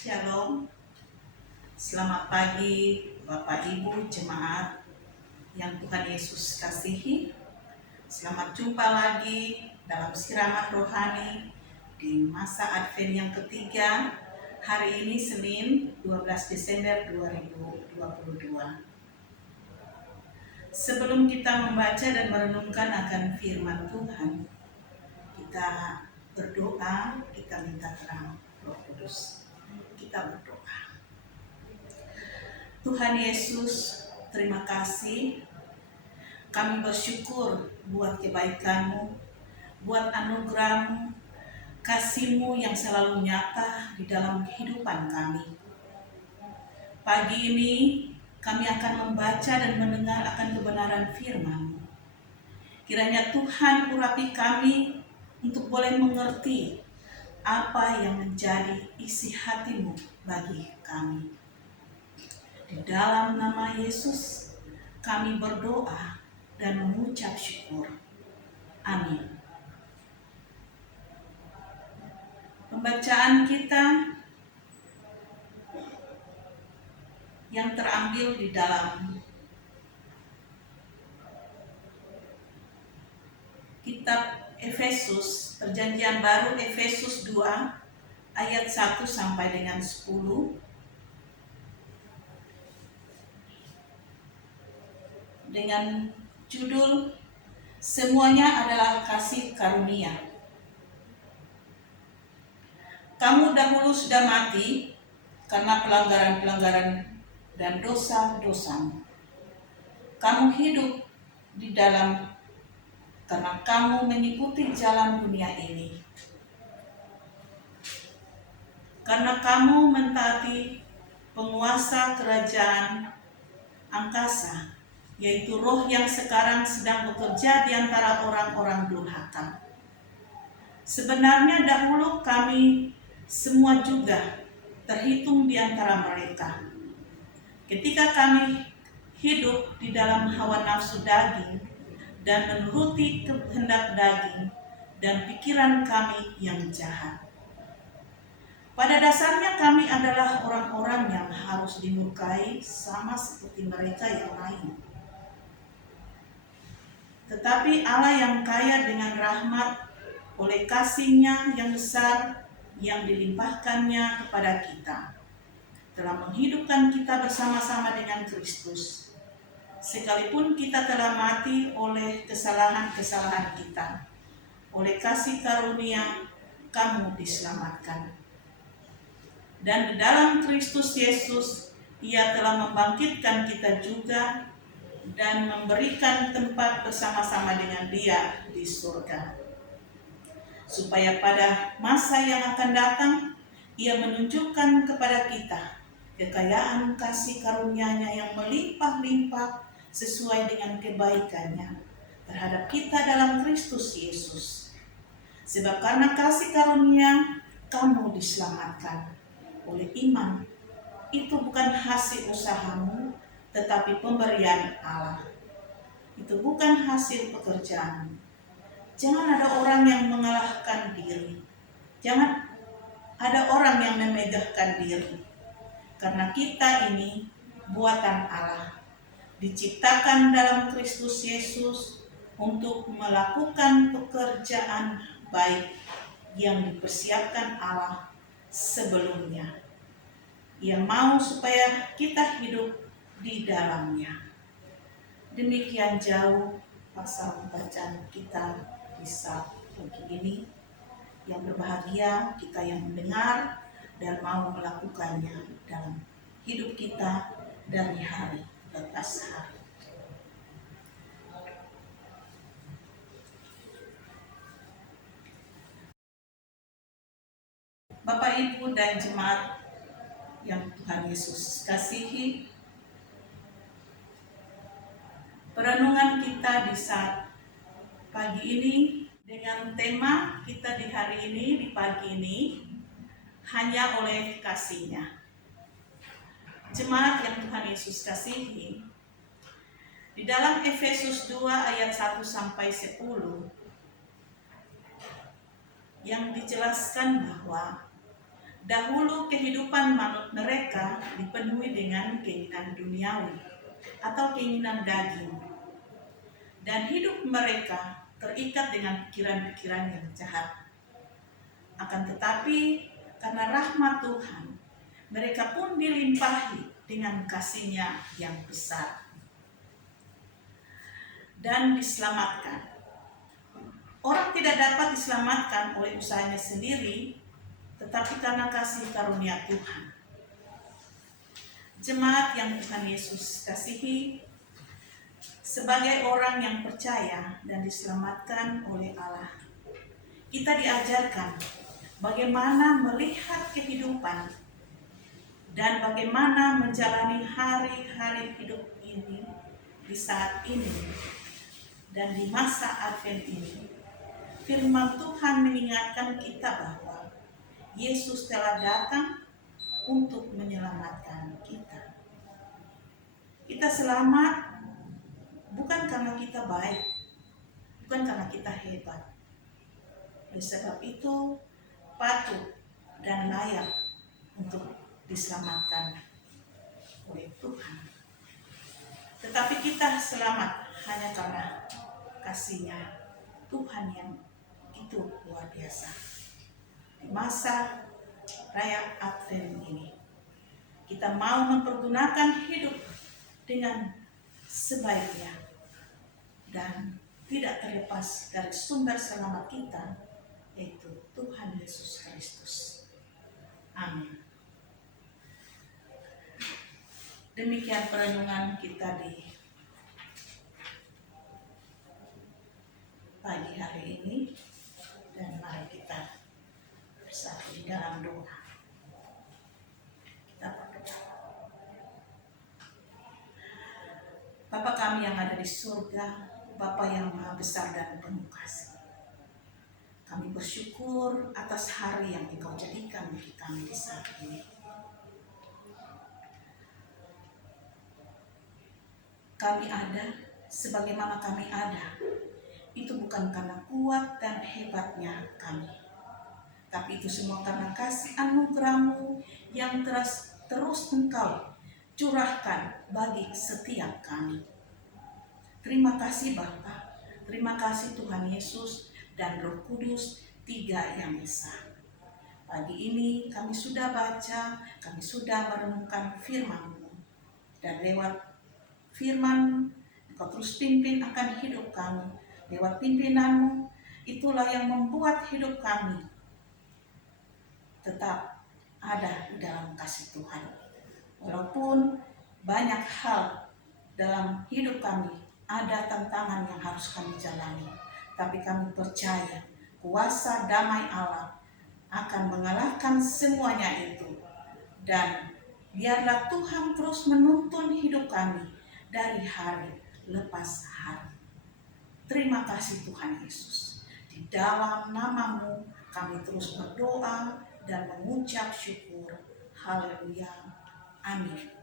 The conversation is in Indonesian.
Shalom, selamat pagi Bapak Ibu Jemaat yang Tuhan Yesus kasihi. Selamat jumpa lagi dalam siraman rohani di masa Advent yang ketiga. Hari ini Senin 12 Desember 2022. Sebelum kita membaca dan merenungkan akan firman Tuhan, kita berdoa, kita minta terang Roh Kudus. Kita berdoa. Tuhan Yesus, terima kasih. Kami bersyukur buat kebaikan-Mu, buat anugerah-Mu, kasih-Mu yang selalu nyata di dalam kehidupan kami. Pagi ini kami akan membaca dan mendengar akan kebenaran firman-Mu. Kiranya Tuhan urapi kami untuk boleh mengerti apa yang menjadi isi hati-Mu bagi kami. Di dalam nama Yesus kami berdoa dan mengucap syukur. Amin. Pembacaan kita yang terambil di dalam kitab Efesus, Perjanjian Baru Efesus 2 ayat 1 sampai dengan 10. Dengan judul Semuanya adalah Kasih Karunia. Kamu dahulu sudah mati karena pelanggaran-pelanggaran dan dosa-dosamu. Kamu hidup di dalam karena kamu mengikuti jalan dunia ini. Karena kamu mentaati penguasa kerajaan angkasa, yaitu roh yang sekarang sedang bekerja di antara orang-orang durhaka. Sebenarnya dahulu kami semua juga terhitung di antara mereka. Ketika kami hidup di dalam hawa nafsu daging dan menuruti kehendak daging dan pikiran kami yang jahat. Pada dasarnya kami adalah orang-orang yang harus dimurkai sama seperti mereka yang lain. Tetapi Allah yang kaya dengan rahmat oleh kasih-Nya yang besar yang dilimpahkannya kepada kita, telah menghidupkan kita bersama-sama dengan Kristus. Sekalipun kita telah mati oleh kesalahan-kesalahan kita, oleh kasih karunia kamu diselamatkan. Dan di dalam Kristus Yesus, Ia telah membangkitkan kita juga dan memberikan tempat bersama-sama dengan Dia di surga. Supaya pada masa yang akan datang, Ia menunjukkan kepada kita kekayaan kasih karunia-Nya yang melimpah-limpah sesuai dengan kebaikan-Nya terhadap kita dalam Kristus Yesus. Sebab karena kasih karunia kamu diselamatkan oleh iman. Itu bukan hasil usahamu, tetapi pemberian Allah. Itu bukan hasil pekerjaan. Jangan ada orang yang mengalahkan diri. Jangan ada orang yang memegahkan diri. Karena kita ini buatan Allah, diciptakan dalam Kristus Yesus untuk melakukan pekerjaan baik yang dipersiapkan Allah sebelumnya. Ia mau supaya kita hidup di dalamnya. Demikian jauh pasal bacaan kita di saat pagi ini. Yang berbahagia kita yang mendengar dan mau melakukannya dalam hidup kita dari hari lepas hari. Bapak, Ibu, dan jemaat yang Tuhan Yesus kasihi, perenungan kita di saat pagi ini dengan tema kita di hari ini, di pagi ini, hanya oleh kasih-Nya. Jemaat yang Tuhan Yesus kasihi, di dalam Efesus 2 ayat 1 sampai 10 yang dijelaskan bahwa Dahulu kehidupan manut mereka dipenuhi dengan keinginan duniawi atau keinginan daging. Dan hidup mereka terikat dengan pikiran-pikiran yang jahat. Akan tetapi karena rahmat Tuhan, mereka pun dilimpahi dengan kasih-Nya yang besar dan diselamatkan. Orang tidak dapat diselamatkan oleh usahanya sendiri, tetapi karena kasih karunia Tuhan. Jemaat yang Tuhan Yesus kasihi, sebagai orang yang percaya dan diselamatkan oleh Allah, kita diajarkan bagaimana melihat kehidupan dan bagaimana menjalani hari-hari hidup ini di saat ini dan di masa Advent ini. Firman Tuhan mengingatkan kita bahwa Yesus telah datang untuk menyelamatkan kita. Kita selamat bukan karena kita baik, bukan karena kita hebat. Oleh sebab itu patut dan layak untuk diselamatkan oleh Tuhan. Tetapi kita selamat hanya karena kasih-Nya Tuhan yang itu luar biasa. Di masa raya Advent ini, kita mau mempergunakan hidup dengan sebaiknya dan tidak terlepas dari sumber selamat kita, yaitu Tuhan Yesus Kristus. Amin. Demikian perenungan kita di pagi hari ini, dan mari kita bersatu di dalam doa. Kita berdoa. Bapa kami yang ada di surga, Bapa yang maha besar dan penuh kasih, kami bersyukur atas hari yang Engkau jadikan bagi kami di saat ini. Kami ada sebagaimana kami ada, itu bukan karena kuat dan hebatnya kami, tapi itu semua karena kasih anugerah-Mu yang terus Engkau curahkan bagi setiap kami. Terima kasih Bapa, terima kasih Tuhan Yesus dan Roh Kudus, Tiga yang Esa. Pagi ini kami sudah baca, kami sudah merenungkan firman-Mu, dan lewat firman Engkau terus pimpin akan hidup kami. Lewat pimpinan-Mu, itulah yang membuat hidup kami tetap ada di dalam kasih Tuhan. Walaupun banyak hal dalam hidup kami, ada tantangan yang harus kami jalani, tapi kami percaya kuasa damai Allah akan mengalahkan semuanya itu. Dan biarlah Tuhan terus menuntun hidup kami dari hari lepas hari. Terima kasih Tuhan Yesus. Di dalam nama-Mu kami terus berdoa dan mengucap syukur. Haleluya. Amin.